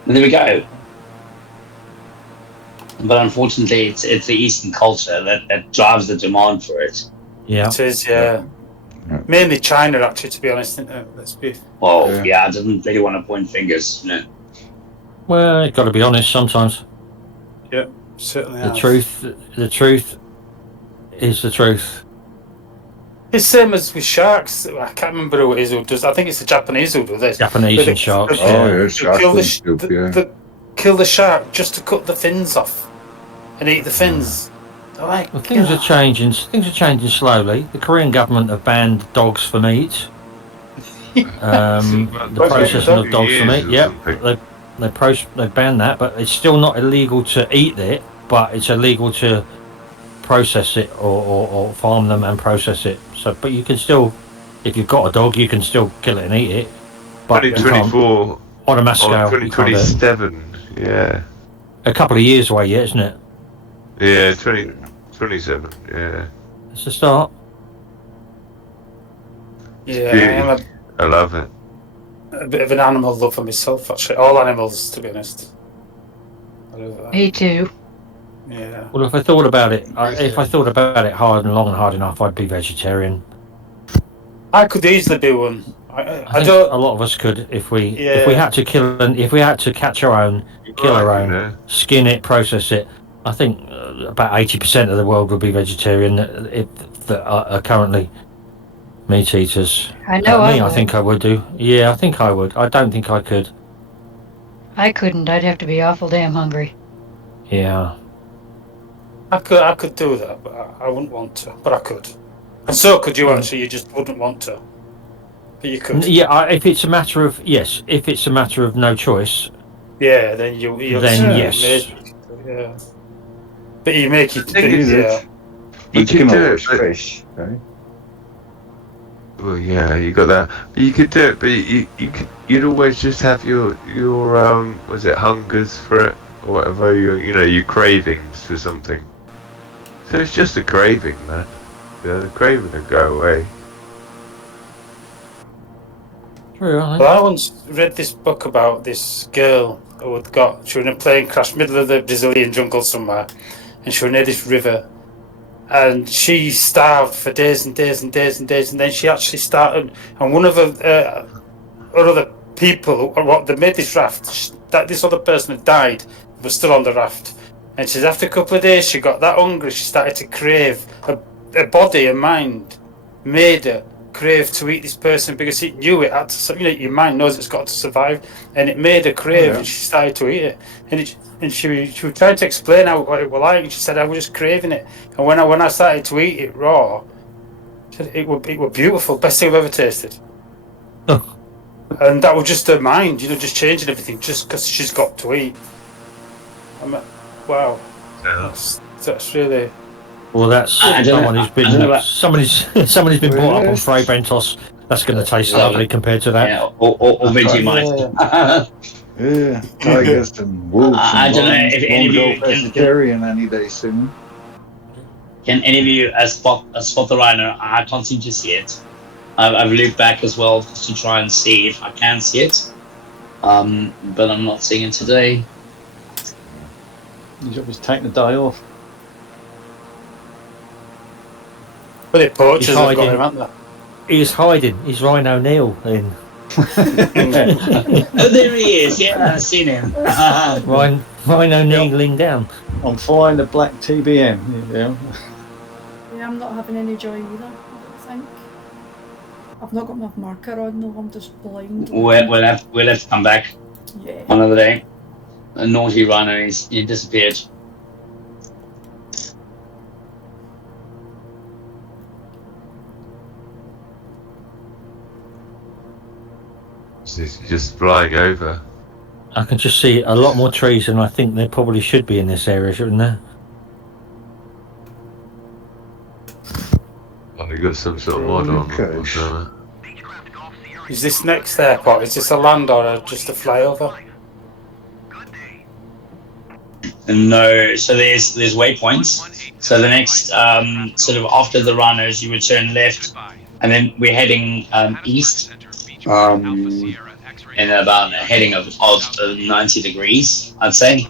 There we go. But unfortunately, it's the Eastern culture that drives the demand for it. Yeah. It is, yeah. Mainly China, actually, to be honest. Let's be. Well, yeah, I didn't really want to point fingers, you know. Well, you've got to be honest sometimes. Yeah, certainly. The truth is the truth. It's same as with sharks. I can't remember who it is who does. I think it's the Japanese who do this. Japanese and sharks. They kill the shark just to cut the fins off and eat the fins. Well, things are changing. Things are changing slowly. The Korean government have banned dogs for meat. The processing of dogs for meat. Yep, they banned that, but it's still not illegal to eat it. But it's illegal to process it or farm them and process it. So, but you can still, if you've got a dog, you can still kill it and eat it. But 2024 on a mass scale. 2027. Yeah. A couple of years away yet, isn't it? Yeah, 2027. Yeah. It's a start. Yeah, I love it. A bit of an animal lover myself, actually. All animals, to be honest. Me too. Yeah. Well, if I thought about it, hard and long and hard enough, I'd be vegetarian. I could easily be one. I I think don't. a lot of us could if we Yeah. had to if we had to catch our own, kill our Right, own, you know. skin it, process it. I think about 80% of the world would be vegetarian that are currently meat eaters. I know I Me, I would. think I would do. Yeah, I think I would. I don't think I could. I couldn't. I'd have to be awful damn hungry. Yeah. I could do that, but I wouldn't want to. But I could, and so could you. Actually, you just wouldn't want to, but you could. Yeah, if it's a matter of if it's a matter of no choice. Yeah, then you then yes. Yeah, but you make it. You can always fish, right? Well, yeah, you got that. But you could do it, but you'd always just have your was it hungers for it or whatever, your cravings for something. So it's just a craving, man. The craving will go away. True. Well, I once read this book about this girl who she was in a plane crash, middle of the Brazilian jungle somewhere, and she was near this river. And she starved for days and days and days and days, and then she actually started. And one of her other people, they made this raft. That this other person had died, was still on the raft. And she says after a couple of days, she got that hungry. She started to crave. Her body and mind made her crave to eat this person because it knew it had to. Your mind knows it's got to survive, and it made her crave, and she started to eat it. And she was trying to explain what it was like. And she said, "I was just craving it, and when I started to eat it raw, she said, it was beautiful, best thing I've ever tasted." Oh. And that was just her mind, just changing everything just because she's got to eat. Wow, that's really. Well, that's someone who's been somebody's been brought up on Fray Bentos. That's going to taste lovely compared to that. Yeah, or Vegemite. Yeah, tigers and wolves. I don't know if any of you go vegetarian any day soon. Can any of you spot the rhino? I can't seem to see it. I've looped back as well to try and see if I can see it, but I'm not seeing it today. He's obviously taking the day off. But it poachers have got him, haven't they? He's hiding. He's Rhino Neil in. Oh, there he is. Yeah, I've seen him. Rhino kneeling down. I'm flying the black TBM. Yeah, I'm not having any joy either, I don't think. I've not got my marker on though, I'm just blind. We'll have to come back another day. A naughty rhino he disappeared. It's just flying over. I can just see a lot more trees than I think there probably should be in this area, shouldn't there? Oh, you got some sort of mod on. Is this next airport? Is this a land or just a flyover? No, so there's waypoints. So the next sort of after the rhinos, you would turn left, and then we're heading east. In about heading of 90 degrees, I'd say.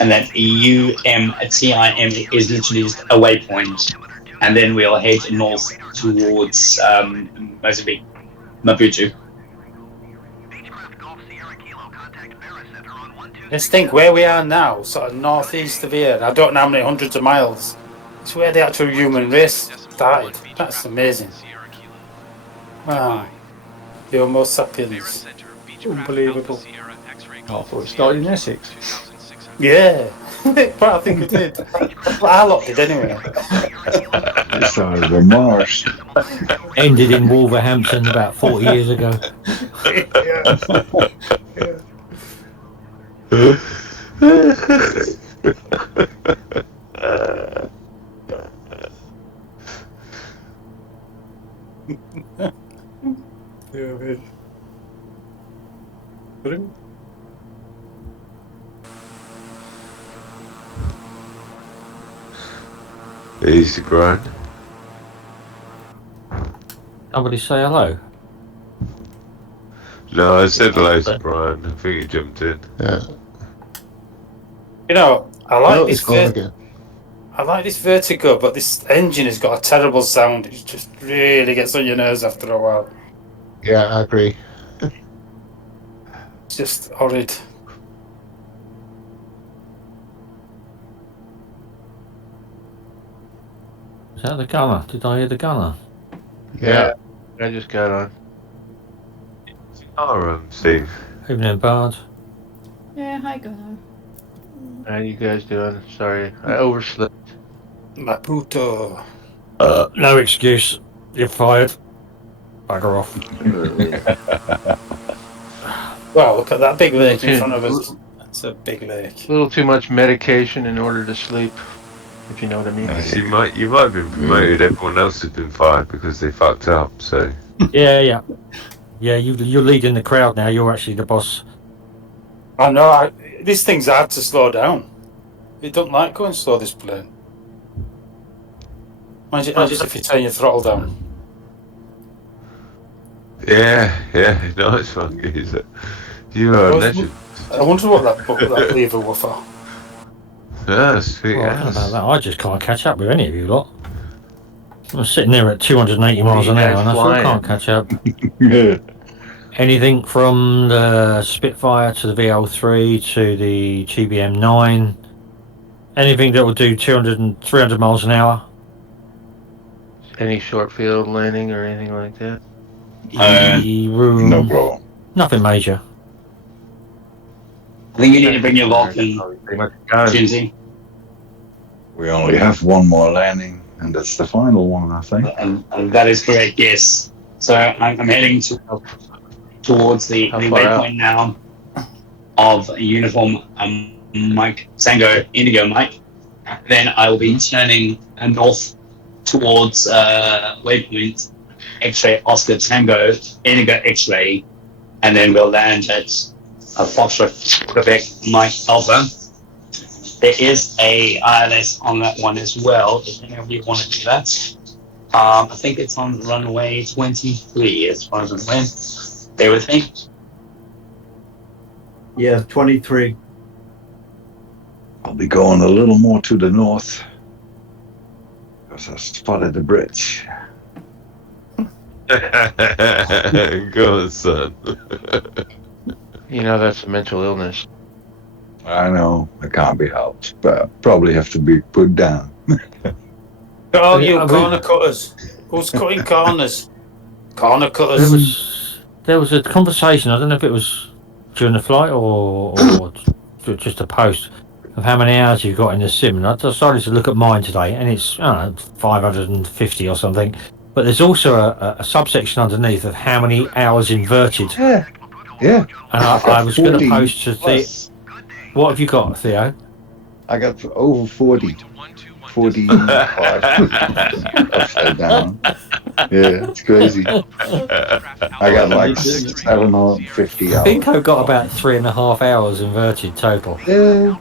And that UMTIM is literally just a waypoint. And then we'll head north towards Mozambique, Maputo. Let's think where we are now, sort of northeast of here. I don't know how many hundreds of miles. It's where the actual human race started. That's amazing. Wow. The Homo sapiens. Unbelievable. Oh, I thought it started in Essex. Yeah. But I think it did. Well, our lot did anyway. It started on Mars. Ended in Wolverhampton about 40 years ago. Easy grind. Somebody say hello. No, I said hello to Brian. I think he jumped in. Yeah. I like this. It's gone again. I like this Vertigo, but this engine has got a terrible sound. It just really gets on your nerves after a while. Yeah, I agree. It's just horrid. Is that the gunner? Did I hear the gunner? Yeah, I just got on. Steve. Evening, Bard. Yeah, hi, Gunnar. How you guys doing? Sorry, I overslept. Maputo. No excuse. You're fired. Bugger off. Well, look at that big lake in Okay. front of us. That's a big lake. A little too much medication in order to sleep, if you know what I mean. You might have been promoted. Everyone else has been fired because they fucked up. So Yeah. You're leading the crowd now. You're actually the boss. I know. This thing's hard to slow down. It don't like going slow, this plane. Imagine if you turn your throttle down. yeah, nice one, geezer. You are a legend. I wonder what that lever was for. Ah, sweet. Well, I don't know about that. I just can't catch up with any of you lot. I'm sitting there at 280 miles an hour and I still can't catch up. Anything from the Spitfire to the VL3 to the GBM9. Anything that will do 200 and 300 miles an hour. Any short field landing or anything like that? No problem. Nothing major. I think you need to bring your Vulcan, Jinsey. We only have one more landing, and that's the final one, I think. And that is correct, yes. So I'm heading towards the waypoint now of uniform Mike Tango Indigo Mike. Then I will be turning north towards waypoint X-ray Oscar Tango Indigo X-ray, and then we'll land at Foxtrot Quebec Mike Alpha. There is a ILS on that one as well, if any of you want to do that. I think it's on runway 23 as far as I know. Bear with me. Yeah, 23. I'll be going a little more to the north because I spotted the bridge. Go on, son. You know that's a mental illness. I know, it can't be helped, but probably have to be put down. Oh, you corner cutters. Who's cutting corners? Corner cutters. There was a conversation, I don't know if it was during the flight or just a post, of how many hours you've got in the sim. And I decided to look at mine today, and it's 550 or something. But there's also a subsection underneath of how many hours inverted. Yeah. And I was going to post to Theo. What have you got, Theo? I got over 40. 45 upside down. Yeah, it's crazy. I got like 750 hours. I think I've got about 3.5 hours inverted total. Yeah.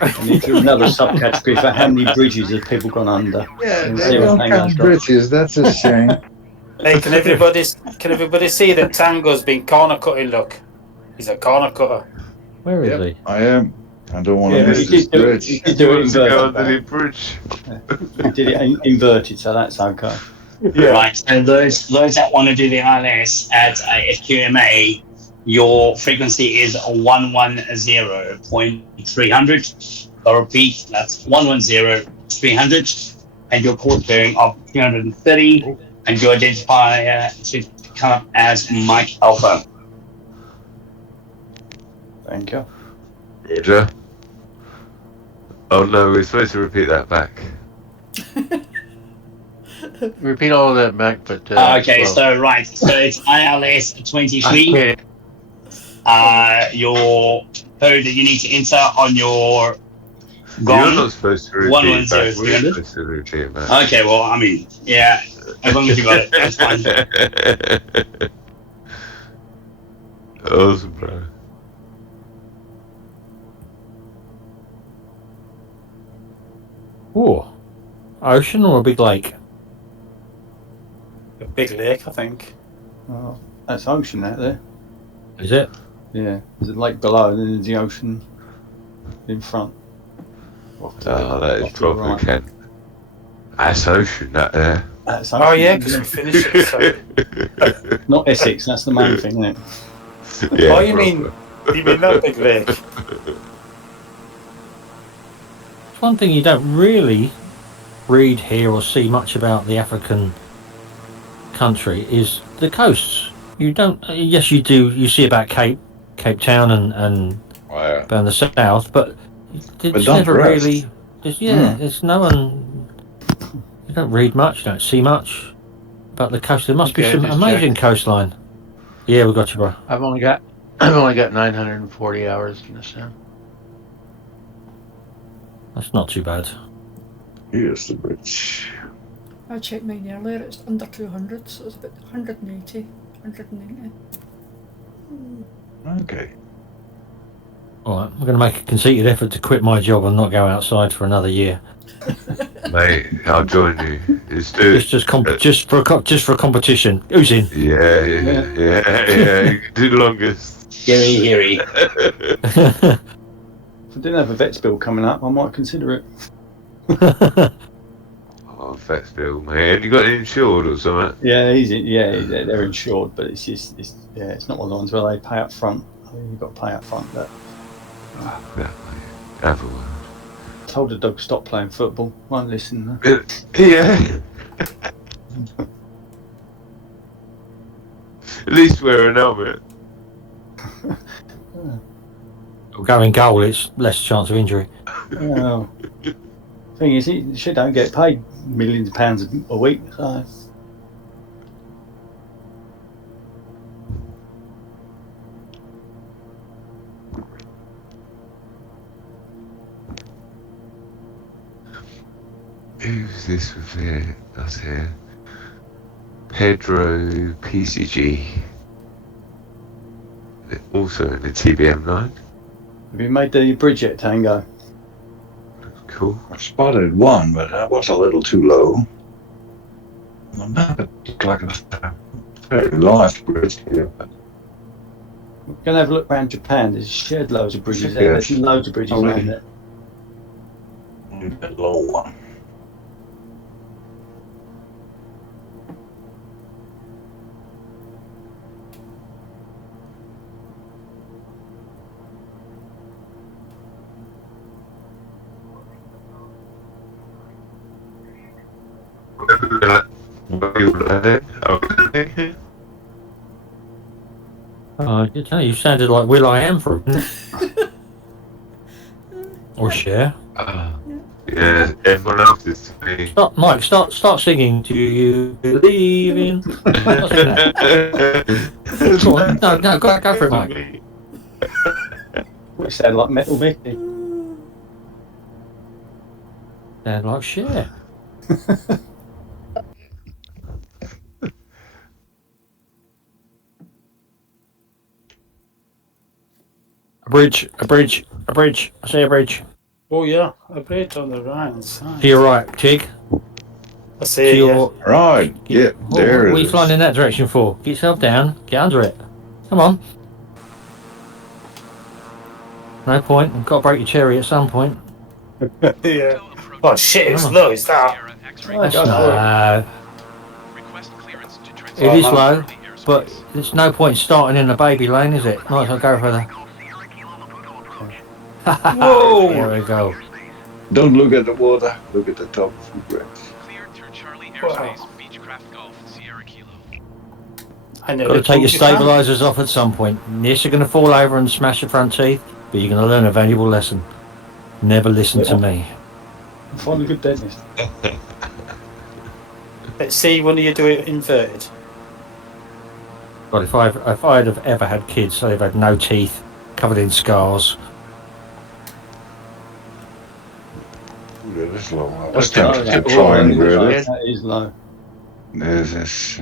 I need another subcategory for how many bridges have people gone under. Yeah, they don't count bridges. That's a shame. Hey, can everybody see that Tango's been corner cutting? Look, he's a corner cutter. Where is he? I am. I don't want to miss this bridge. You did do it inverted. Bridge. You did it inverted, so that's okay. Yeah. Right, and those that want to do the ILS at FQMA, your frequency is 110.300. I'll repeat, that's 110.300, and your port bearing of 330, and your identifier should come up as Mike Alpha. Thank you. Roger. Oh no, we're supposed to repeat that back. Repeat all of that back, but Okay, well. so it's ILS 23. Okay. Your code that you need to enter on your You're not supposed to repeat 110 back. We're supposed to repeat back. Okay, well, I mean, yeah, as long as you got it, that's fine. Awesome, bro. Ooh. Ocean or a big lake? A big lake, I think. Oh, that's ocean out there. Is it? Yeah, there's a lake below, and then there's the ocean in front. Oh, that is proper Kent. That's ocean, that there. Oh yeah, because we finished it. So. Not Essex. That's the main thing, isn't it? Yeah, Oh, you mean that big lake? One thing you don't really read, hear, or see much about the African country is the coasts. You don't. Yes, you do. You see about Cape Town and down the south, but it's never really. There's no one. You don't read much. You don't see much about the coast. There must be some amazing coastline. Yeah, we got you, bro. I've only got 940 hours in this now. That's not too bad. Here's the bridge. I checked mine earlier, it's under 200, so it's about 180, 190. Okay. Alright, I'm going to make a conceited effort to quit my job and not go outside for another year. Mate, I'll join you. It's just for a competition. Who's in? Yeah. You can do the longest. Heary. If I didn't have a vet's bill coming up, I might consider it. Oh, vets bill, man. You got it insured or something? Yeah, they're insured, but it's not one of the ones where they pay up front. You've got to pay up front. But have a word. Told the dog stop playing football. Won't listen. Yeah. At least wear an helmet. Going goal, it's less chance of injury. Oh. Thing is, she don't get paid millions of pounds a week. So. Who's this with here? That's here. Pedro PCG. Also in the TBM9. Have you made the bridge yet, Tango? Cool. I spotted one, but that was a little too low. The map looked like a very large bridge here. But We're going to have a look around Japan. There's shed loads of bridges there. There's loads of bridges around there. only a bit low one. You sounded like Will I Am for a minute. Or Cher. Yeah, everyone else is to me. Mike, start singing. Do you believe in? Go on, no, go for it, Mike. We sound like Metal Mickey. Sound like Cher. A bridge. I see a bridge. Oh yeah, a bridge on the right hand side. To your right, Tig. I see it, yeah. Right, yeah, there it What are you is. flying in that direction for? Get yourself down. Get under it. Come on. No point. I've got to break your cherry at some point. Yeah. Oh shit, it's low, is that? That's no. It is low, but there's no point starting in the baby lane, is it? Might as well go for the... Whoa! There we go. Don't look at the water, look at the top of the bridge. I know. Got to take your stabilisers off at some point. Yes, you're going to fall over and smash your front teeth, but you're going to learn a valuable lesson. Never listen to me. Find a good dentist. Let's see when you do it inverted. But if I'd have ever had kids, they've had no teeth, covered in scars. Ooh, that is low. I was tempted to try and grab it. That is low. This is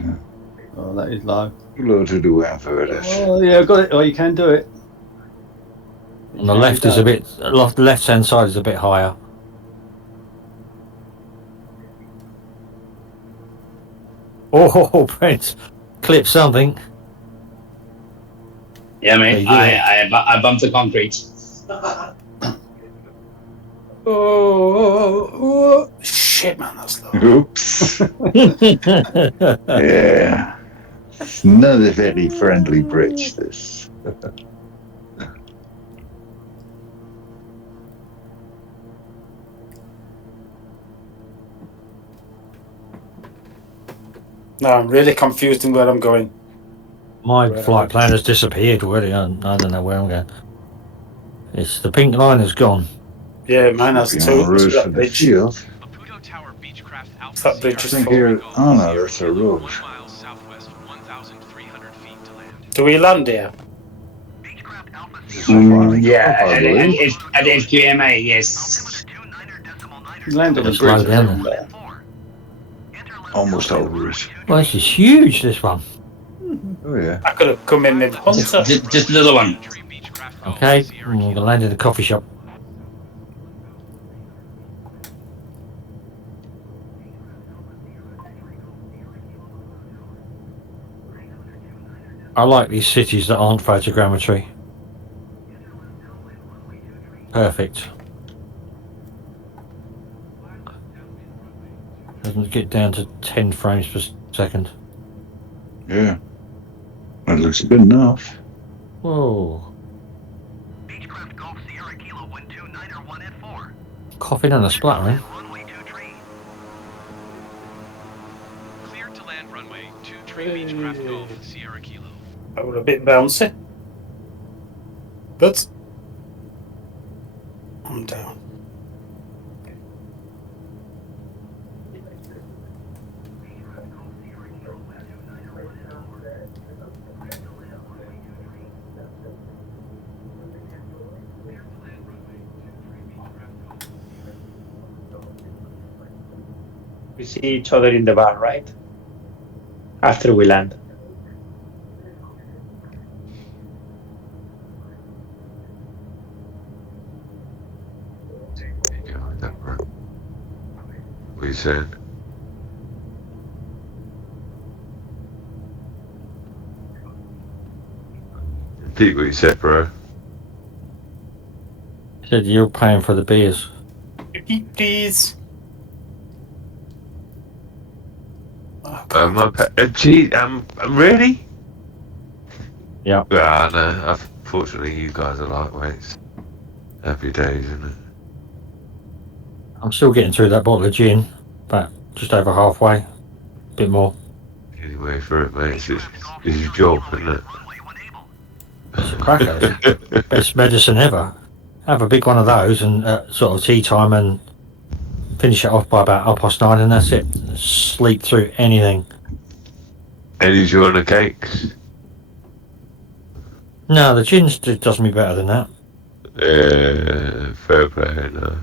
Oh, that is low. too low to do inverted. Oh yeah, got it. Oh, you can do it. On the left is a bit, the left-hand side is a bit higher. Oh, Brent, clip something. Yeah, mate. I bumped the concrete. Oh, shit. shit, man, that's low. Oops. Yeah. It's not a very friendly bridge, this. No, I'm really confused in where I'm going. My flight plan has disappeared already. I don't know where I'm going. It's the pink line has gone. Yeah, mine has Be on too. a route That for the bridge. field. That bridge I is think full. you're... Oh, no, that's a road. Do we land here? Yeah, at FQMA, yes. Land on the Let's slow bridge. down there. Almost over it. Well, this is huge, this one. Oh, yeah. I could have come in with Hunter. Just another one. Okay, I'm going to land in the coffee shop. I like these cities that aren't photogrammetry. Perfect. Doesn't get down to 10 frames per second. Yeah. That looks good enough. Whoa. Coughing and a splattering. Cleared to land runway 23 Beechcraft Golf, Sierra Kilo. That was a bit bouncy. But I'm down. We see each other in the bar, right? After we land. What are you saying? Repeat what you said, bro. Said you're paying for the beers. Please. Gee, I'm ready. Yeah. Yeah, no. Unfortunately, you guys are lightweights. Happy days, isn't it? I'm still getting through that bottle of gin, but just over halfway. Bit more. Anyway, for it, mate. It's your job, isn't it? It's a cracker. It's best medicine ever. Have a big one of those and sort of tea time and finish it off by about 9:30 and that's it. Sleep through anything. Any joy on the cakes? No, the gin does me better than that. Yeah, fair play, no.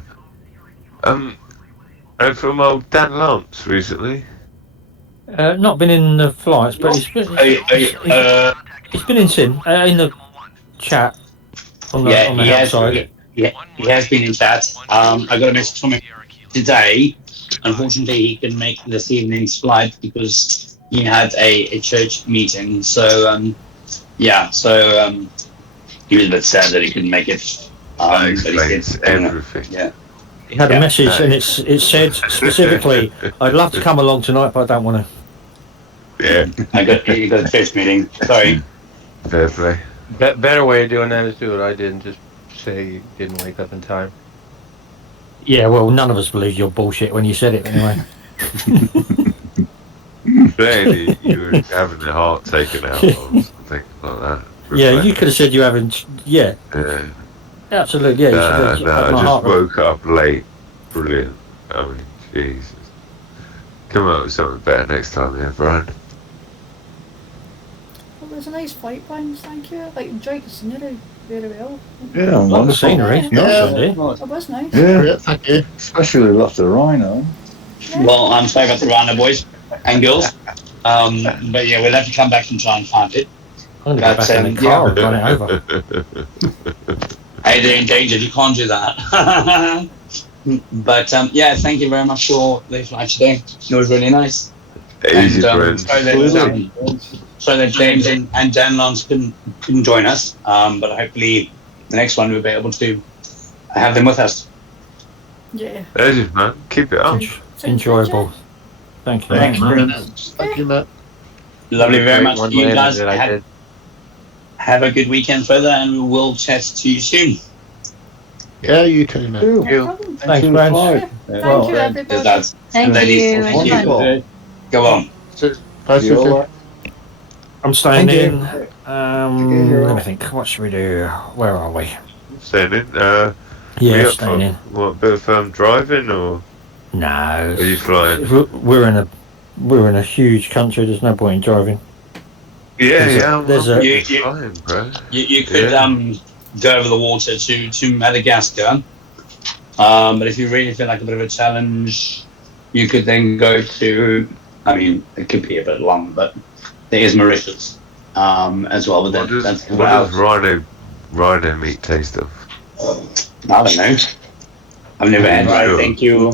And from old Dan Lance recently. Not been in the flights, but he's been in in the chat on the outside. He has been in chat. I got a message from him today. Unfortunately, he couldn't make this evening's flight because he had a church meeting. So he was a bit sad that he couldn't make it. That explains everything. Yeah. He had a message and it said specifically, I'd love to come along tonight, but I don't want to. Yeah. You got a church meeting. Sorry. Fair play. Better way of doing that is do what I did and just say you didn't wake up in time. Yeah, well, none of us believed your bullshit when you said it anyway. Clearly, you were having the heart taken out or something like that. Yeah, you could have said you haven't. Yeah. Yeah. Absolutely, yeah. No, I just woke up late. Brilliant. I mean, Jesus. Come up with something better next time, yeah, Brian. Well, there's a nice flight plan, thank you. Like, enjoyed the scenery very well. Yeah, wonderful. Scenery. Yeah, Nice, it was nice. Yeah, thank you. Especially love the Rhino. Well, I'm sorry about the Rhino, boys and girls. But yeah, we'll have to come back and try and find it. I'm going to go back in the car and run it over. Hey, they're endangered. You can't do that. But yeah, thank you very much for the flight today. It was really nice. Easy, and, so that James and Dan Lance couldn't join us. But hopefully the next one we'll be able to have them with us. Yeah. Legend, man. Keep it up. enjoyable. Thank you. Thank you. Thank you, Matt. Lovely, very much. One You way guys that I did. have a good weekend further, and we will chat to you soon. Yeah, you too, Matt. Thank No problem. Thanks, for the friends. flight. Thank you, everybody. That's Thank ladies. you. Thank It's fun. you. Go on. Nice to see you. I'm staying Thank you. in. Let me think. What should we do? Where are we? Staying in. Yeah, we up staying for in. what, bit of driving or No. are you flying? We're in a huge country. There's no point in driving. Yeah, There's a- yeah. I'm there's not a- really flying, bro. You could Yeah. go over the water to Madagascar, but if you really feel like a bit of a challenge, you could then go to. I mean, it could be a bit long, but there is Mauritius as well. But What that's does rhino meat taste of? I don't know. I've never had Sure. one. Thank you.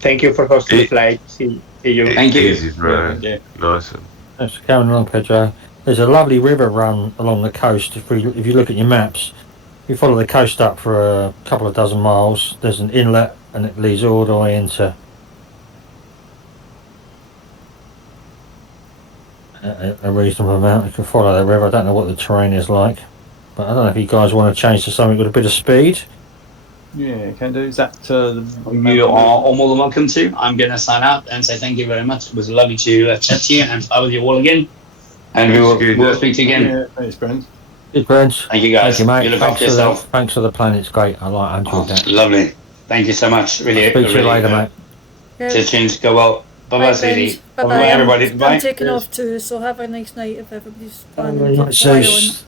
Thank you for hosting the flight. See you. Thank you. Easy, bro. Yeah. Nice one. That's going along, Pedro. There's a lovely river run along the coast. If you look at your maps, you follow the coast up for a couple of dozen miles. There's an inlet, and it leads all the way into a reasonable amount. You can follow the river. I don't know what the terrain is like, but I don't know if you guys want to change to something with a bit of speed. Yeah, can do. Is that You are all more than welcome to. I'm going to sign out and say thank you very much. It was lovely to chat to you and fly with you all again. And we'll speak to you again. Yeah, thanks, friends. Good friends. Thank you, guys. Thank you, mate. You look Thanks after for yourself. thanks for the plan. It's great. I enjoyed that. Lovely. Thank you so much. Really. I'll speak to you later, mate. Cheers, tunes. Go well. Bye-bye, sweetie. Bye Bye-bye, everybody. I'm Bye. taking off too, so have a nice night if everybody's Night, planning to fly on. Zeus.